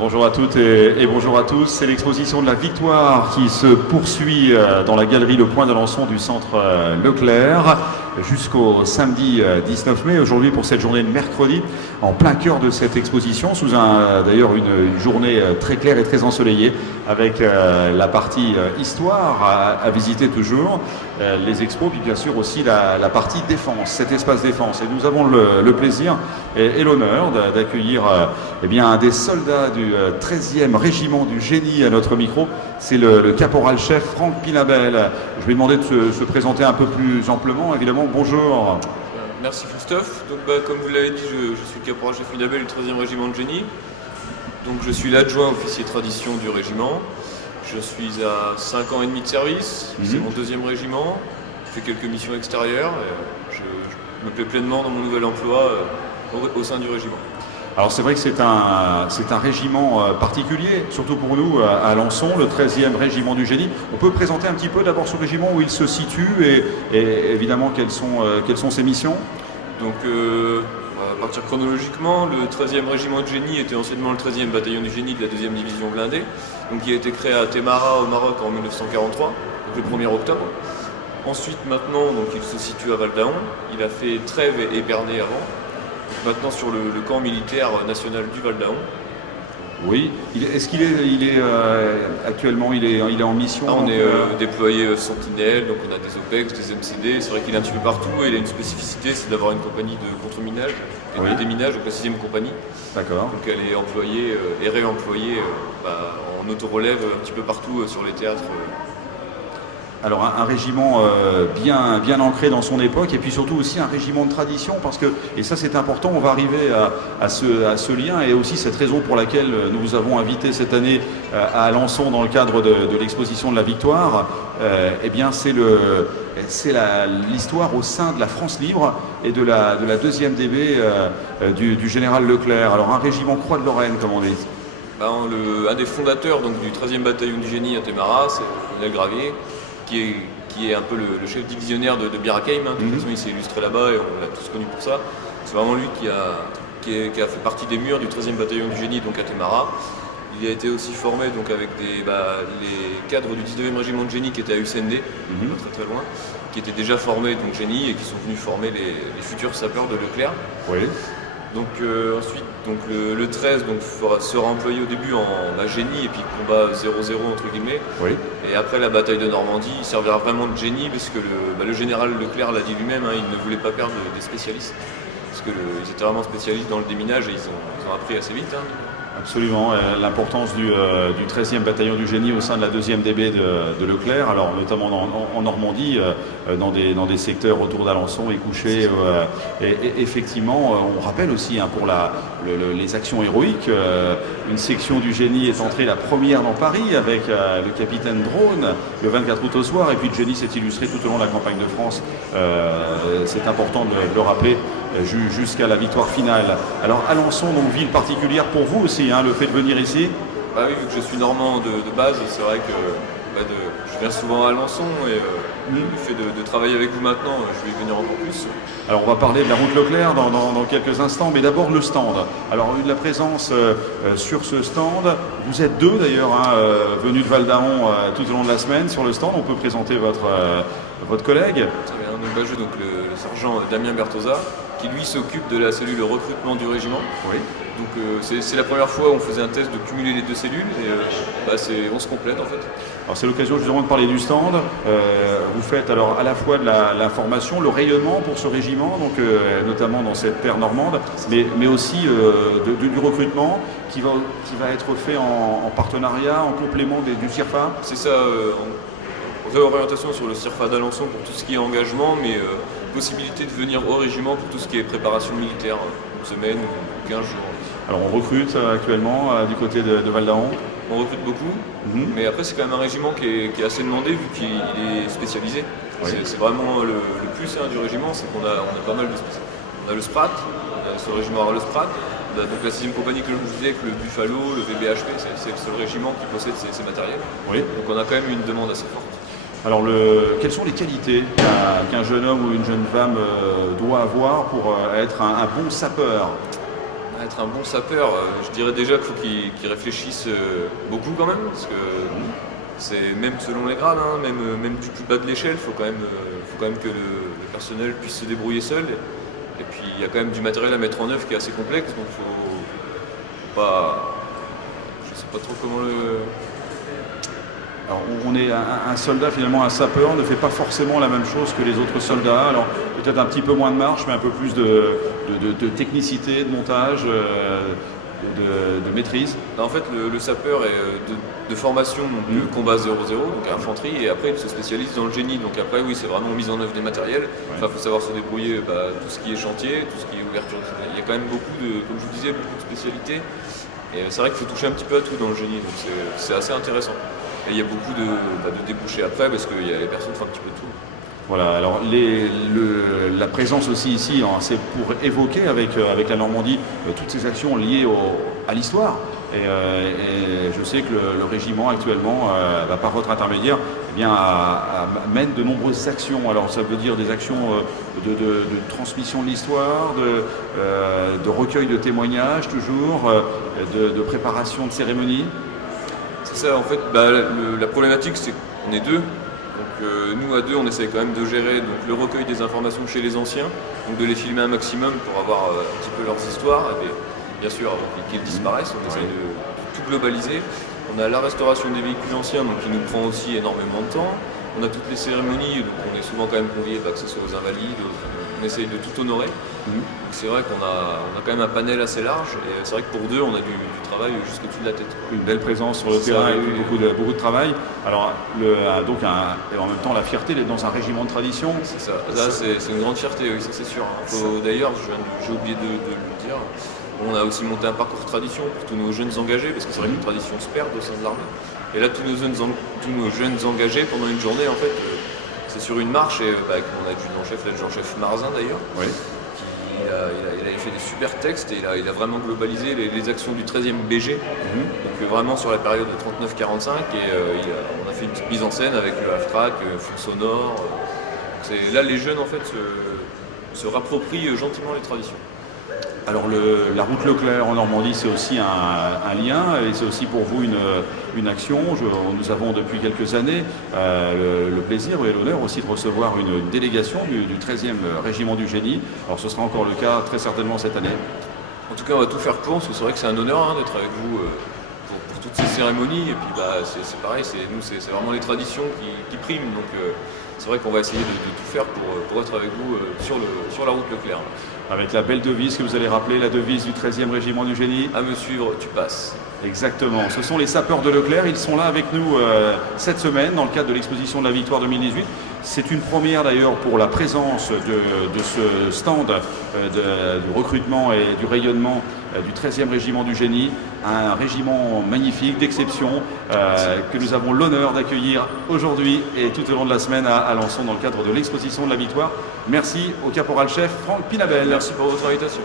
Bonjour à toutes et bonjour à tous. C'est l'exposition de la Victoire qui se poursuit dans la galerie Le Point d'Alençon du centre Leclerc jusqu'au samedi 19 mai. Aujourd'hui pour cette journée de mercredi, en plein cœur de cette exposition, sous d'ailleurs une journée très claire et très ensoleillée, avec la partie histoire à visiter toujours, les expos, puis bien sûr aussi la partie défense, cet espace défense. Et nous avons le plaisir et l'honneur d'accueillir eh bien, un des soldats du 13e régiment du génie à notre micro. C'est le caporal-chef Franck Pinabel. Je vais demander de se présenter un peu plus amplement, évidemment. Bonjour. Merci Christophe. Donc, comme vous l'avez dit, je suis le caporal-chef Pinabel du 13e régiment de génie. Donc, je suis l'adjoint officier tradition du régiment. Je suis à 5 ans et demi de service. C'est mon 2e régiment. Je fais quelques missions extérieures. Je me plais pleinement dans mon nouvel emploi au sein du régiment. Alors c'est vrai que c'est un régiment particulier, surtout pour nous à Alençon, le 13e régiment du génie. On peut présenter un petit peu d'abord ce régiment, où il se situe et évidemment quelles sont ses missions. Donc on va partir chronologiquement. Le 13e régiment de génie était anciennement le 13e bataillon du génie de la 2e division blindée, donc qui a été créé à Témara au Maroc en 1943, donc le 1er octobre. Ensuite maintenant donc, il se situe à Val-d'Aon. Il a fait Trèves et Épernay avant. Maintenant sur le camp militaire national du Val-d'Aon. Oui. Est-ce qu'il est actuellement il est en mission? On est déployé Sentinelle, donc on a des OPEX, des MCD. C'est vrai qu'il est un petit peu partout et il a une spécificité, c'est d'avoir une compagnie de contre-minage et de déminage, donc la 6e compagnie. D'accord. Donc elle est employée et réemployée en auto-relève un petit peu partout sur les théâtres. Alors un régiment bien ancré dans son époque, et puis surtout aussi un régiment de tradition, parce que, et ça c'est important, on va arriver à ce lien, et aussi cette raison pour laquelle nous vous avons invité cette année à Alençon dans le cadre de l'exposition de la Victoire. Eh bien c'est l'histoire au sein de la France libre et de la 2e DB du général Leclerc. Alors un régiment Croix de Lorraine, comme on dit. Un des fondateurs donc, du 13e bataillon du génie à Témara, c'est le colonel Gravier, qui est un peu le chef divisionnaire de Bir Hakeim. De toute façon, il s'est illustré là-bas et on l'a tous connu pour ça. C'est vraiment lui qui a fait partie des murs du 13e bataillon du génie, donc à Témara. Il a été aussi formé donc, avec les cadres du 19e régiment de génie qui étaient à UCND, pas très loin, qui étaient déjà formés donc génie et qui sont venus former les futurs sapeurs de Leclerc. Oui. Donc ensuite, donc, le 13 donc, sera employé au début en génie et puis combat 0-0 entre guillemets. Oui. Et après la bataille de Normandie, il servira vraiment de génie parce que le général Leclerc l'a dit lui-même, il ne voulait pas perdre des spécialistes. Parce qu'ils étaient vraiment spécialistes dans le déminage et ils ont appris assez vite. Absolument, l'importance du 13e bataillon du génie au sein de la 2e DB de Leclerc, alors notamment en Normandie, dans des secteurs autour d'Alençon et Couché. Et effectivement, on rappelle aussi pour les actions héroïques, une section du génie est entrée la première dans Paris avec le capitaine Drone le 24 août au soir, et puis le génie s'est illustré tout au long de la campagne de France. C'est important de le rappeler jusqu'à la victoire finale. Alors Alençon, donc ville particulière pour vous aussi, le fait de venir ici. Oui, vu que je suis normand de base, c'est vrai que je viens souvent à Alençon et le fait de travailler avec vous maintenant, je vais y venir encore plus. Alors on va parler de la route Leclerc dans quelques instants, mais d'abord le stand. Alors la présence sur ce stand, vous êtes deux d'ailleurs, venus de Val-d'Aon tout au long de la semaine sur le stand. On peut présenter votre collègue. Très bien, donc le sergent Damien Bertosa, qui lui s'occupe de la cellule recrutement du régiment. Oui. Donc c'est la première fois où on faisait un test de cumuler les deux cellules et on se complète en fait. Alors c'est l'occasion justement de parler du stand. Vous faites alors à la fois de l'information, le rayonnement pour ce régiment, donc notamment dans cette terre normande, mais aussi du recrutement qui va être fait en partenariat, en complément du CIRFA. C'est ça, réorientation sur le CIRFA d'Alençon pour tout ce qui est engagement, mais possibilité de venir au régiment pour tout ce qui est préparation militaire, une semaine ou 15 jours. Alors on recrute actuellement du côté de Val-d'Aon. On recrute beaucoup, mais après c'est quand même un régiment qui est assez demandé vu qu'il est spécialisé. Oui. C'est vraiment le plus du régiment, c'est qu'on a pas mal de spécialités. On a le SPRAT, ce régiment a le SPRAT, on a donc la 6e compagnie que je vous disais, avec le Buffalo, le VBHP, c'est le seul régiment qui possède ces matériels. Oui. Donc on a quand même une demande assez forte. Alors, quelles sont les qualités qu'un jeune homme ou une jeune femme doit avoir pour être un bon sapeur? Être un bon sapeur, je dirais déjà qu'il faut qu'il réfléchisse beaucoup quand même, parce que c'est même selon les grades, hein, même du plus bas de l'échelle, faut quand même que le personnel puisse se débrouiller seul. Et puis il y a quand même du matériel à mettre en œuvre qui est assez complexe, donc faut pas, je sais pas trop comment le. Alors, on est un soldat, finalement, un sapeur ne fait pas forcément la même chose que les autres soldats. Alors peut-être un petit peu moins de marche, mais un peu plus de technicité, de montage, de maîtrise. En fait, le sapeur est de formation de combat 0-0, donc infanterie, et après il se spécialise dans le génie. Donc après, oui, c'est vraiment mise en œuvre des matériels. Enfin, faut savoir se débrouiller, tout ce qui est chantier, tout ce qui est ouverture. Il y a quand même beaucoup comme je vous disais, beaucoup de spécialités. Et c'est vrai qu'il faut toucher un petit peu à tout dans le génie, donc c'est assez intéressant. Et il y a beaucoup de débouchés après, parce que les personnes font un petit peu tout. Voilà, alors la présence aussi ici, hein, c'est pour évoquer avec la Normandie toutes ces actions liées à l'histoire. Et je sais que le régiment actuellement, par votre intermédiaire, eh bien, mène de nombreuses actions. Alors ça veut dire des actions de transmission de l'histoire, de recueil de témoignages toujours, de préparation de cérémonies. C'est ça, en fait, la problématique c'est qu'on est deux. Donc nous à deux on essaye quand même de gérer donc, le recueil des informations chez les anciens, donc de les filmer un maximum pour avoir un petit peu leurs histoires, et bien sûr qu'ils disparaissent, on essaye de tout globaliser. On a la restauration des véhicules anciens donc, qui nous prend aussi énormément de temps. On a toutes les cérémonies, donc on est souvent quand même conviés, que ce soit aux Invalides, on essaye de tout honorer. C'est vrai qu'on a quand même un panel assez large, et c'est vrai que pour deux on a du travail jusqu'au-dessus de la tête. Une belle présence sur le terrain et puis beaucoup de travail. Alors donc et en même temps la fierté d'être dans un régiment de tradition. C'est ça, là c'est une grande fierté, oui, ça c'est sûr. D'ailleurs, j'ai oublié de le dire, on a aussi monté un parcours tradition pour tous nos jeunes engagés, parce que c'est vrai que les traditions se perdent au sein de l'armée. Et là tous nos jeunes engagés pendant une journée en fait, c'est sur une marche, et avec mon adjudant-chef, l'adjudant-chef Marzin d'ailleurs. Oui. Il avait fait des super textes, et il a vraiment globalisé les actions du 13e BG, donc vraiment sur la période de 39-45, et on a fait une petite mise en scène avec le half-track, fond sonore. Là les jeunes en fait se rapproprient gentiment les traditions. Alors la route Leclerc en Normandie, c'est aussi un lien, et c'est aussi pour vous une action. Nous avons depuis quelques années le plaisir et l'honneur aussi de recevoir une délégation du 13e régiment du génie. Alors ce sera encore le cas très certainement cette année. En tout cas, on va tout faire pour, parce que c'est vrai que c'est un honneur d'être avec vous pour toutes ces cérémonies. Et puis c'est pareil, c'est vraiment les traditions qui priment. Donc c'est vrai qu'on va essayer de tout faire pour être avec vous sur la route Leclerc. Avec la belle devise que vous allez rappeler, la devise du 13e régiment du génie. À me suivre, tu passes. Exactement. Ce sont les sapeurs de Leclerc. Ils sont là avec nous cette semaine dans le cadre de l'exposition de la Victoire 2018. C'est une première d'ailleurs pour la présence de ce stand du recrutement et du rayonnement du 13e régiment du génie. Un régiment magnifique, d'exception, que nous avons l'honneur d'accueillir aujourd'hui et tout au long de la semaine à Alençon dans le cadre de l'exposition de la Victoire. Merci au caporal-chef Franck Pinabel. Merci pour votre invitation.